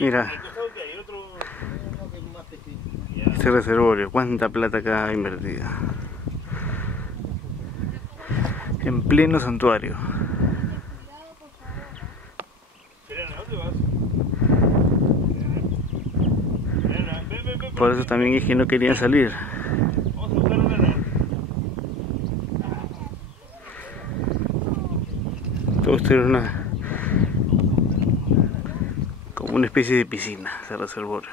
Mira, este reservorio, cuánta plata acá invertida. En pleno santuario. Por eso también es que no querían salir. Todo esto era como una especie de piscina, ese reservorio.